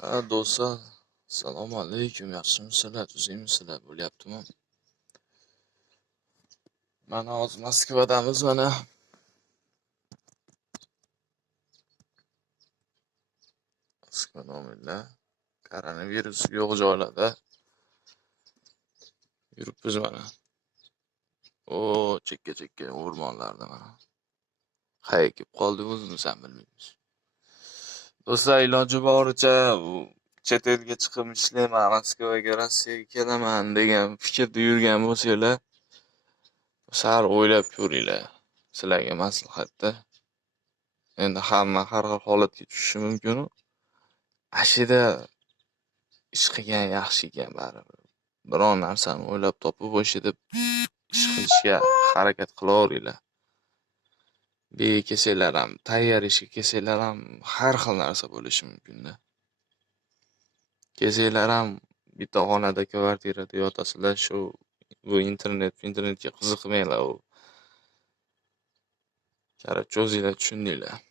Ha do'stlar, assalomu alaykum. Yaxshimisizlar, tuzukmisizlar? Bo'lyaptimi? Mana hozir Moskvadamiz mana. Moskva nomida koronavirus yo'q joylarda yuribmiz mana. O chekka-chekka o'rmonlarda mana. Qayerga kelib qoldik o'zimiz ham bilmaymiz. Do'stlar, iloji boricha chet elga chiqib ishlayman, Moskvaga, Rossiyaga kelaman degan fikrda yurgan bo'lsanglar, sal o'ylab ko'ringlar. Sizlarga maslahatda. Endi hamma har xil holatga tushishi mumkin. Ashida ish qilgan yaxshi ekan baribir. Biron narsani o'ylab topib o'shida ish qilishga harakat qilaveringlar. Bega kelsanglar ham, tayyor ishga kelsanglar ham har xil narsa bo'lishi mumkin-da. Kelsanglar ham bitta xonada, kvartirada yotasizlar, shu bu internet, internetga qiziqmanglar u. Qarab cho'zinglar, tushundinglar.